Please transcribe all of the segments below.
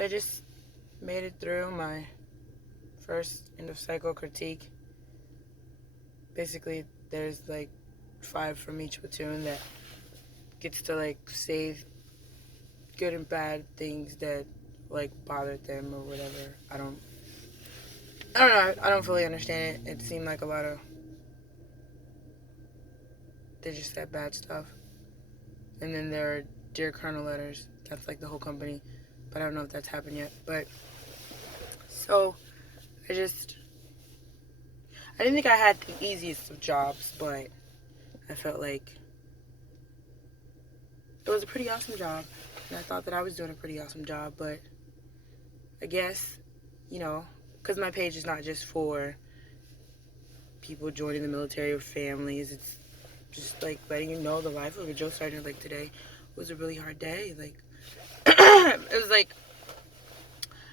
I just made it through my first end of cycle critique. Basically, there's like 5 from each platoon that gets to like say good and bad things that like bothered them or whatever. I don't know. I don't fully understand it. It seemed like a lot of they just said bad stuff. And then there are Dear Colonel letters. That's like the whole company. But I don't know if that's happened yet. But so I didn't think I had the easiest of jobs, but I felt like it was a pretty awesome job. And I thought that I was doing a pretty awesome job, but I guess, because my page is not just for people joining the military or families. It's just like letting you know the life of a drill sergeant. Like today was a really hard day. Like it was like,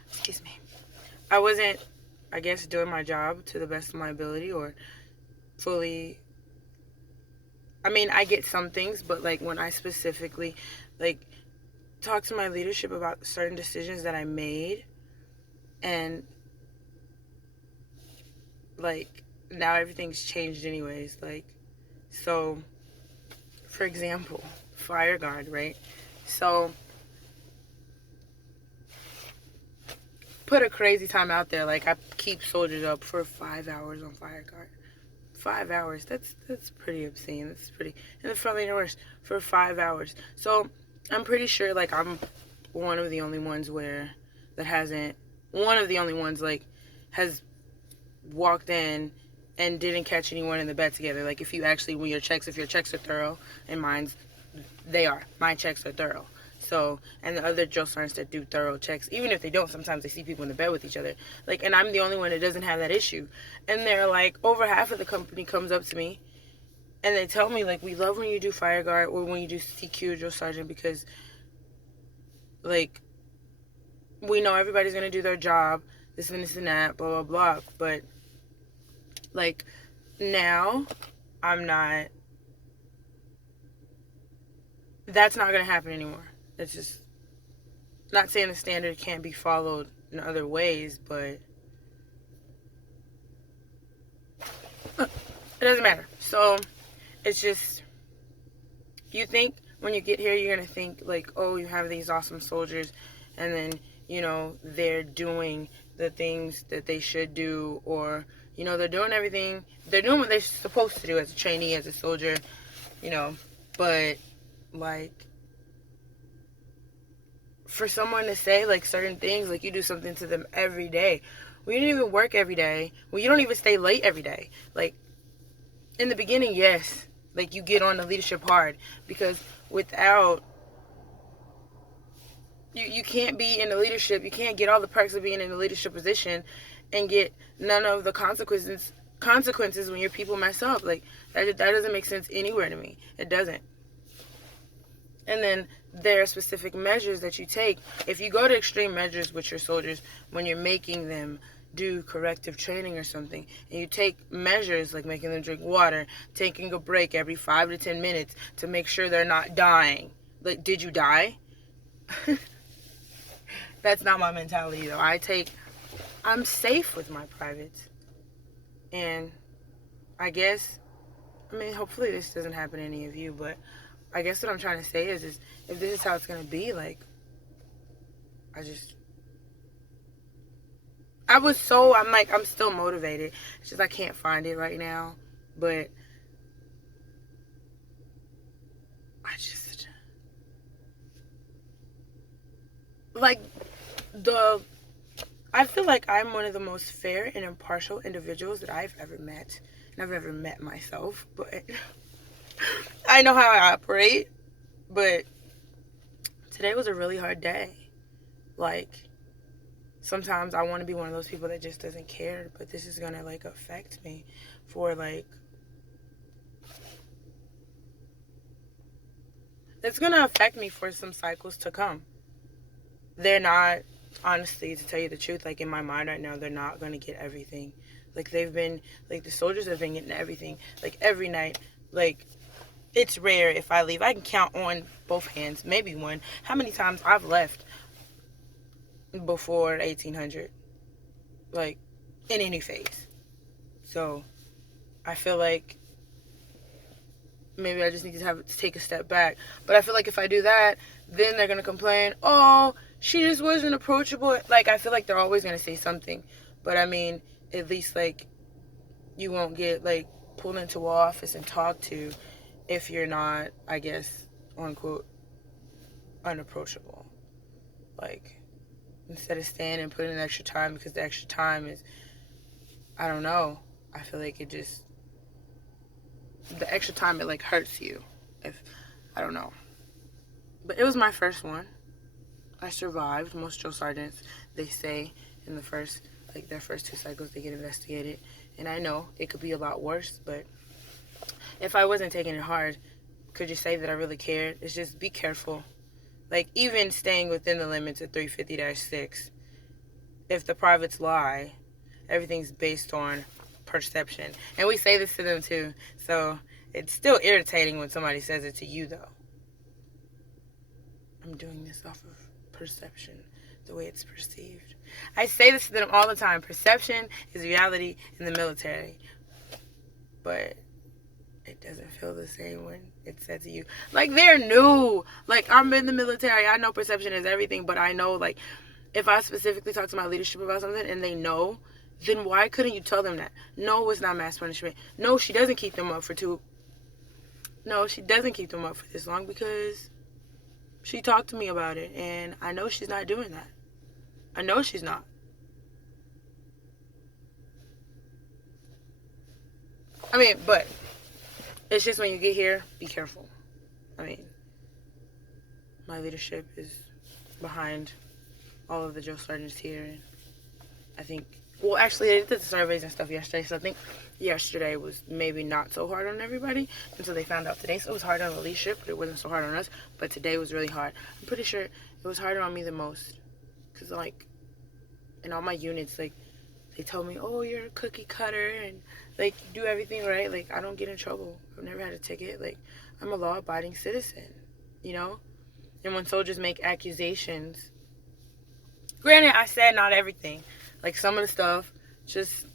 excuse me, I wasn't, I guess, doing my job to the best of my ability or fully. I mean, I get some things, but like when I specifically like talk to my leadership about certain decisions that I made, and like now everything's changed anyways. Like, so for example, fire guard, right? So put a crazy time out there. Like I keep soldiers up for 5 hours on fire guard. 5 hours. That's pretty obscene. That's pretty. And the front line nurse for 5 hours. So I'm pretty sure like I'm one of the only ones where that hasn't. One of the only ones like has walked in and didn't catch anyone in the bed together. Like if you actually, when your checks, if your checks are thorough, and mine's, they are. My checks are thorough. So, and the other drill sergeants that do thorough checks, even if they don't, sometimes they see people in the bed with each other. Like, and I'm the only one that doesn't have that issue. And they're like, over half of the company comes up to me and they tell me, like, we love when you do fire guard or when you do CQ drill sergeant because, like, we know everybody's going to do their job, this and this and that, blah, blah, blah. But, like, now I'm not, that's not going to happen anymore. It's just, not saying the standard can't be followed in other ways, but it doesn't matter. So it's just, you think when you get here, you're going to think like, oh, you have these awesome soldiers, and then, they're doing the things that they should do, or, they're doing everything, they're doing what they're supposed to do as a trainee, as a soldier, but like, for someone to say like certain things, like you do something to them every day. Well, you don't even work every day. Well, you don't even stay late every day. Like in the beginning, yes, like you get on the leadership hard because without you can't be in the leadership. You can't get all the perks of being in the leadership position and get none of the consequences when your people mess up. Like that doesn't make sense anywhere to me. It doesn't. And then there are specific measures that you take. If you go to extreme measures with your soldiers when you're making them do corrective training or something, and you take measures like making them drink water, taking a break every 5 to 10 minutes to make sure they're not dying. Like, did you die? That's not my mentality, though. I'm safe with my privates. And I guess, hopefully this doesn't happen to any of you, but I guess what I'm trying to say is if this is how it's going to be, like, I'm still motivated. It's just I can't find it right now. But I feel like I'm one of the most fair and impartial individuals that I've ever met. And I've ever met myself, but I know how I operate. But today was a really hard day. Like, sometimes I want to be one of those people that just doesn't care, but this is gonna like affect me for like, it's gonna affect me for some cycles to come. They're not, honestly, to tell you the truth, like in my mind right now, they're not gonna get everything. Like they've been, like the soldiers have been getting everything, like every night. Like it's rare if I leave. I can count on both hands, maybe one, how many times I've left before 1800, like, in any phase. So I feel like maybe I just need to take a step back. But I feel like if I do that, then they're going to complain, oh, she just wasn't approachable. Like, I feel like they're always going to say something. But, I mean, at least, like, you won't get, like, pulled into an office and talked to if you're not, I guess, unquote, unapproachable. Like, instead of staying and putting in extra time, because the extra time is, I don't know, I feel like it just, the extra time, it, like, hurts you. I don't know. But it was my first one. I survived. Most drill sergeants, they say in the first, like, their first 2 cycles, they get investigated. And I know it could be a lot worse, but if I wasn't taking it hard, could you say that I really cared? It's just be careful. Like, even staying within the limits of 350-6, if the privates lie, everything's based on perception. And we say this to them too. So it's still irritating when somebody says it to you, though. I'm doing this off of perception, the way it's perceived. I say this to them all the time. Perception is reality in the military. But it doesn't feel the same when it's said to you. Like, they're new. Like, I'm in the military. I know perception is everything, but I know, like, if I specifically talk to my leadership about something and they know, then why couldn't you tell them that? No, it's not mass punishment. No, she doesn't keep them up for this long because she talked to me about it, and I know she's not doing that. I know she's not. I mean, but it's just when you get here, be careful. I mean, my leadership is behind all of the drill sergeants here. And I think, well, actually, they did the surveys and stuff yesterday, so I think yesterday was maybe not so hard on everybody until they found out today. So it was hard on the leadership, but it wasn't so hard on us. But today was really hard. I'm pretty sure it was harder on me the most because, like, in all my units, like, they told me, oh, you're a cookie cutter and, like, you do everything right. Like, I don't get in trouble. I've never had a ticket. Like, I'm a law-abiding citizen, you know? And when soldiers make accusations, granted, I said not everything. Like, some of the stuff just,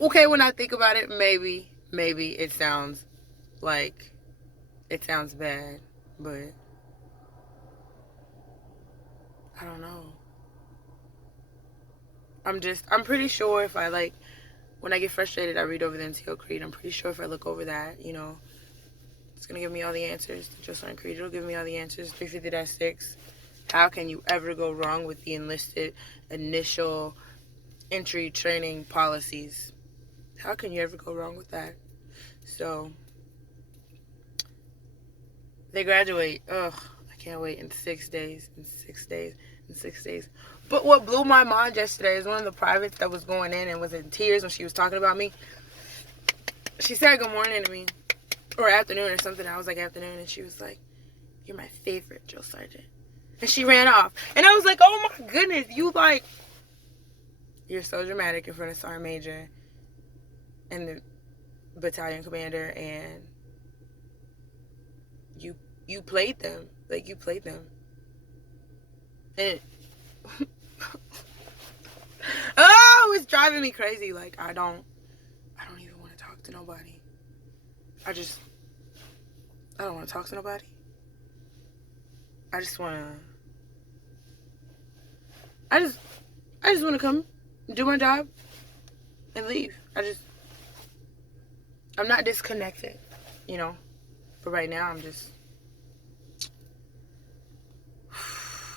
okay, when I think about it, maybe it sounds like, it sounds bad, but I don't know. I'm pretty sure if I, like, when I get frustrated, I read over the NCO Creed. I'm pretty sure if I look over that, you know, it's going to give me all the answers. The Drill Sergeant Creed, it'll give me all the answers. 350-6. How can you ever go wrong with the enlisted initial entry training policies? How can you ever go wrong with that? So, they graduate. Ugh, I can't wait in 6 days. But what blew my mind yesterday is one of the privates that was going in and was in tears when she was talking about me. She said good morning to me, or afternoon or something. I was like, afternoon, and she was like, you're my favorite drill sergeant. And she ran off. And I was like, oh my goodness, you're so dramatic in front of Sergeant Major and the battalion commander, and you played them. Like, you played them. And oh, it's driving me crazy. Like, I don't even want to talk to nobody. I don't want to talk to nobody. I just want to come do my job and leave. I'm not disconnected, you know. But right now, I'm just,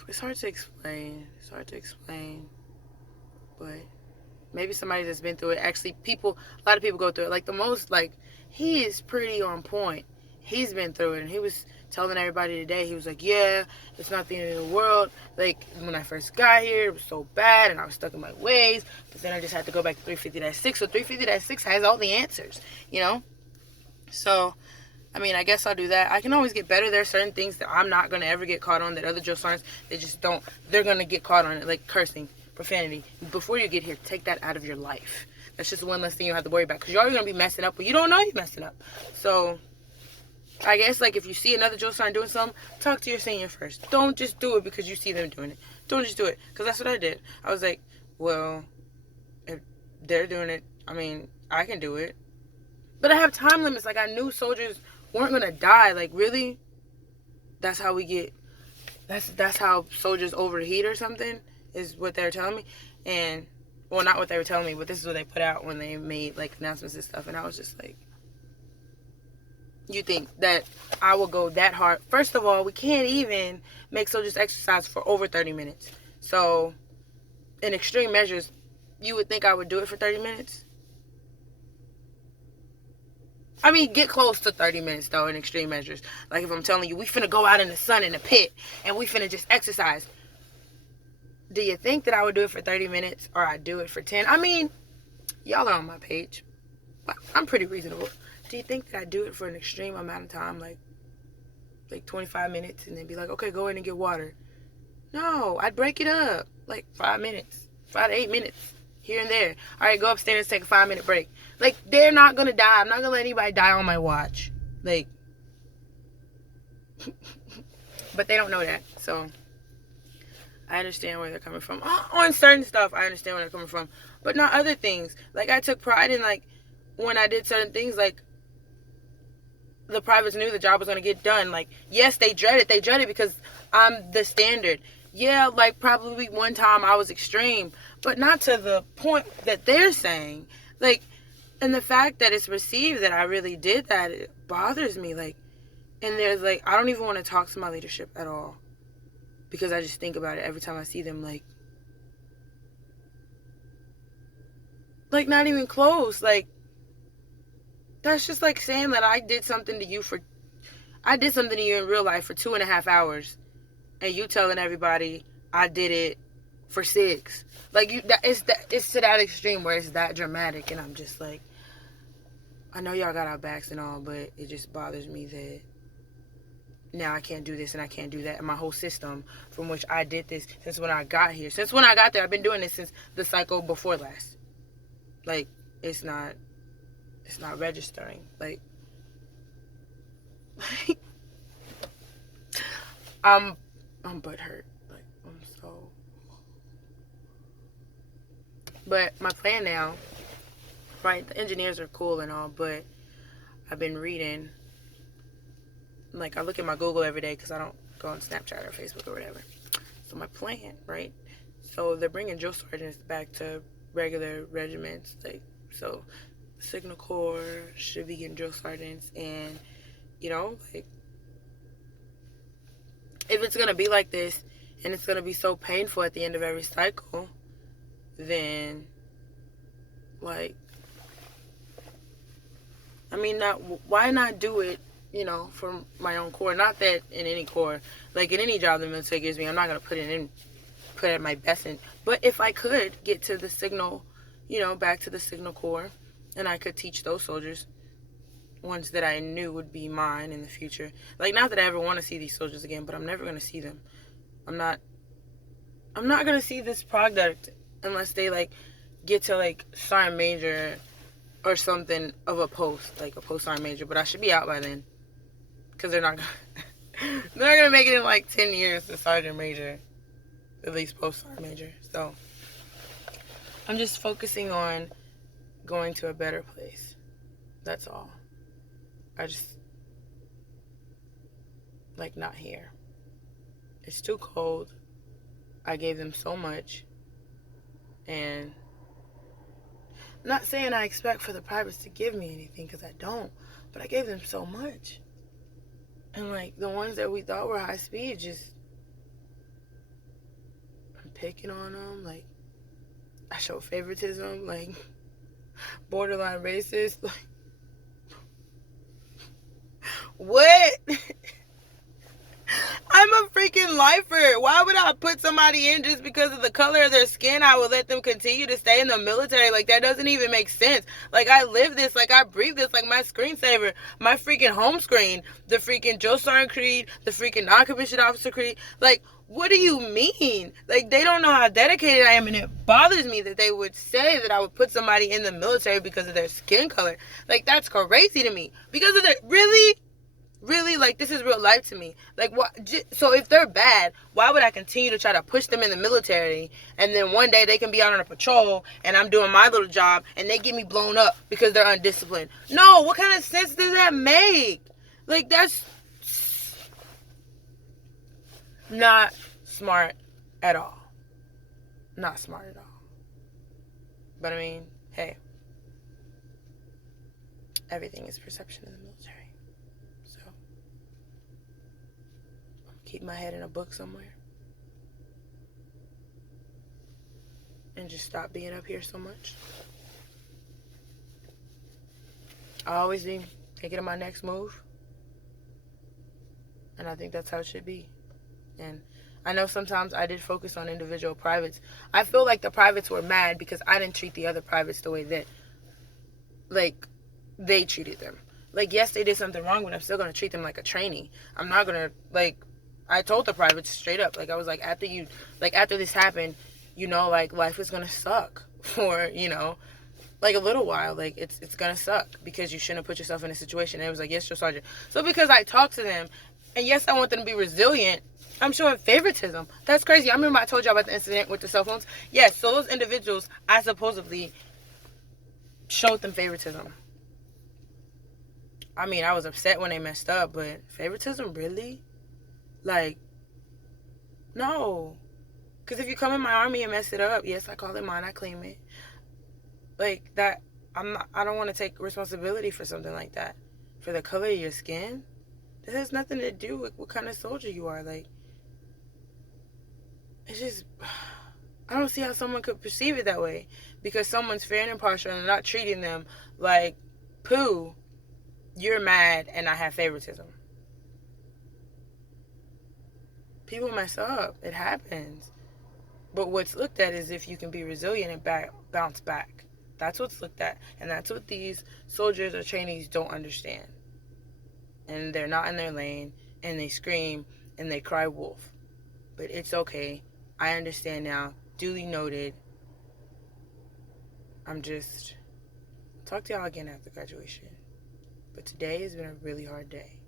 it's hard to explain. But maybe somebody that's been through it. Actually, a lot of people go through it. Like, the most, like, he is pretty on point. He's been through it, and he was telling everybody today, he was like, yeah, it's not the end of the world. Like, when I first got here, it was so bad, and I was stuck in my ways, but then I just had to go back to 350-6, so 350-6 has all the answers, you know? So, I mean, I guess I'll do that. I can always get better. There are certain things that I'm not going to ever get caught on that other drill sergeants, they just don't, they're going to get caught on it, like cursing, profanity. Before you get here, take that out of your life. That's just one less thing you have to worry about, because you're always going to be messing up, but you don't know you're messing up. So, I guess, like, if you see another drill sergeant doing something, talk to your senior first. Don't just do it because you see them doing it. Don't just do it. Because that's what I did. I was like, well, if they're doing it, I mean, I can do it. But I have time limits. Like, I knew soldiers weren't going to die. Like, really? That's how we get... That's how soldiers overheat or something, is what they're telling me. And, well, not what they were telling me, but this is what they put out when they made, like, announcements and stuff. And I was just like, you think that I will go that hard? First of all, we can't even make soldiers exercise for over 30 minutes. So, in extreme measures, you would think I would do it for 30 minutes? I mean, get close to 30 minutes, though, in extreme measures. Like, if I'm telling you, we finna go out in the sun in the pit, and we finna just exercise. Do you think that I would do it for 30 minutes, or I'd do it for 10? I mean, y'all are on my page. I'm pretty reasonable. Do you think that I'd do it for an extreme amount of time, like 25 minutes, and then be like, okay, go in and get water? No, I'd break it up, like 5 minutes, 5 to 8 minutes. Here and there. All right, go upstairs, take a 5-minute break. Like, they're not going to die. I'm not going to let anybody die on my watch. Like, but they don't know that. So, I understand where they're coming from. On certain stuff, I understand where they're coming from. But not other things. Like, I took pride in, like, when I did certain things, like, the privates knew the job was going to get done. Like, yes, they dread it. They dread it because I'm the standard. Yeah, like, probably one time I was extreme, but not to the point that they're saying. Like, and the fact that it's received that I really did that, it bothers me. Like, and there's, like, I don't even want to talk to my leadership at all, because I just think about it every time I see them. Like, not even close. Like, that's just like saying that I did something to you in real life for 2.5 hours. And you telling everybody I did it for 6. Like, it's to that extreme where it's that dramatic, and I'm just like, I know y'all got our backs and all, but it just bothers me that now I can't do this and I can't do that, and my whole system from which I did this since when I got here. Since when I got there, I've been doing this since the cycle before last. Like, it's not registering. Like I'm butthurt. Like, I'm so... But my plan now, right, the engineers are cool and all, but I've been reading. Like, I look at my Google every day because I don't go on Snapchat or Facebook or whatever. So my plan, right? So they're bringing drill sergeants back to regular regiments. Like, so Signal Corps should be getting drill sergeants, and, you know, like, if it's going to be like this, and it's going to be so painful at the end of every cycle, then, like, I mean, why not do it, you know, for my own corps? Not that in any corps, like, in any job the military gives me, I'm not going to put it my best in. But if I could get to the signal, you know, back to the Signal Corps, and I could teach those soldiers, ones that I knew would be mine in the future. Like, not that I ever want to see these soldiers again, but I'm never going to see them. I'm not going to see this product unless they, like, get to, like, Sergeant Major or something of a post, like a post Sergeant Major. But I should be out by then, because they're not going to make it in, like, 10 years to Sergeant Major, at least post Sergeant Major. So I'm just focusing on going to a better place. That's all. I just, like, not here. It's too cold. I gave them so much. And I'm not saying I expect for the privates to give me anything, because I don't. But I gave them so much. And, like, the ones that we thought were high speed, just, I'm picking on them. Like, I show favoritism. Like, borderline racist. Like, what? I'm a freaking lifer. Why would I put somebody in just because of the color of their skin? I would let them continue to stay in the military. Like, that doesn't even make sense. Like, I live this. Like, I breathe this. Like, my screensaver, my freaking home screen, the freaking Joe Sergeant Creed, the freaking non-commissioned officer Creed. Like, what do you mean? Like, they don't know how dedicated I am, and it bothers me that they would say that I would put somebody in the military because of their skin color. Like, that's crazy to me. Because of their... Really? Really? Like, this is real life to me. Like, what? So if they're bad, why would I continue to try to push them in the military, and then one day they can be out on a patrol and I'm doing my little job and they get me blown up because they're undisciplined? No, what kind of sense does that make? Like, that's not smart at all. Not smart at all. But I mean, hey, everything is perception in the military. So, I'm keep my head in a book somewhere and just stop being up here so much. I always be thinking of my next move, and I think that's how it should be. And I know sometimes I did focus on individual privates. I feel like the privates were mad because I didn't treat the other privates the way that, like, they treated them. Like, yes, they did something wrong, but I'm still going to treat them like a trainee. I'm not going to, like, I told the privates straight up. Like, I was like, after this happened, you know, like, life is going to suck for, you know, like, a little while. Like, it's going to suck because you shouldn't have put yourself in a situation. And it was like, yes, your sergeant. So because I talked to them, and yes, I want them to be resilient, I'm showing favoritism. That's crazy. I remember I told y'all about the incident with the cell phones. Yes, so those individuals, I supposedly showed them favoritism. I mean, I was upset when they messed up, but favoritism, really? Like, no. Because if you come in my army and mess it up, yes, I call it mine, I claim it. Like, that, I don't want to take responsibility for something like that. For the color of your skin? That has nothing to do with what kind of soldier you are. Like, it's just, I don't see how someone could perceive it that way. Because someone's fair and impartial and not treating them like poo, you're mad and I have favoritism. People mess up. It happens. But what's looked at is if you can be resilient and bounce back. That's what's looked at. And that's what these soldiers or trainees don't understand. And they're not in their lane. And they scream and they cry wolf. But it's okay. I understand now. Duly noted. Talk to y'all again after graduation. But today has been a really hard day.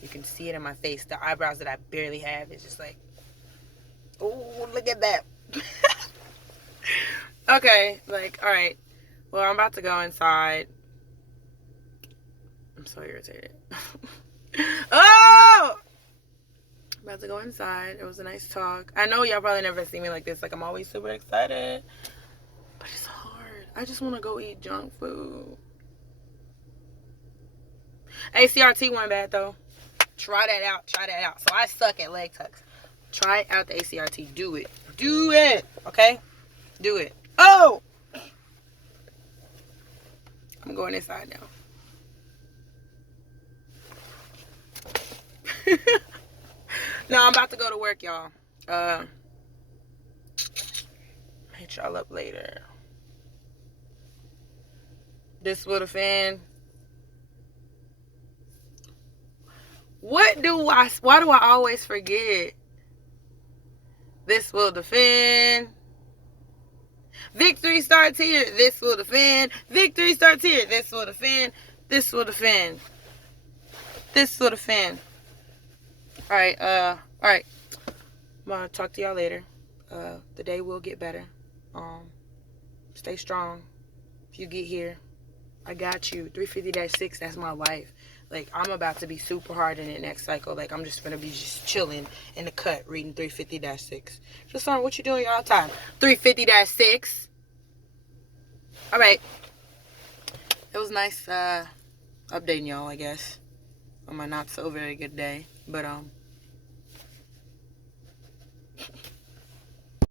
You can see it in my face. The eyebrows that I barely have is just like, oh, look at that. Okay, like, all right. Well, I'm about to go inside. I'm so irritated. Oh! I'm about to go inside. It was a nice talk. I know y'all probably never see me like this. Like, I'm always super excited. But it's hard. I just want to go eat junk food. ACRT wasn't bad, though. Try that out. So I suck at leg tucks. Try out the ACRT. Do it. Okay? Do it. Oh! I'm going inside now. No, I'm about to go to work, y'all. Hit y'all up later. This would have been. Why do I always forget? This will defend. Victory starts here. This will defend. Victory starts here. This will defend. This will defend. This will defend. Alright, alright. I'm gonna talk to y'all later. The day will get better. Stay strong. If you get here, I got you. 350-6, that's my life. Like, I'm about to be super hard in it next cycle. Like, I'm just gonna be just chilling in the cut reading 350-6. Just on what you doing all the time. 350-6. Alright. It was nice updating y'all, I guess. On my not so very good day. But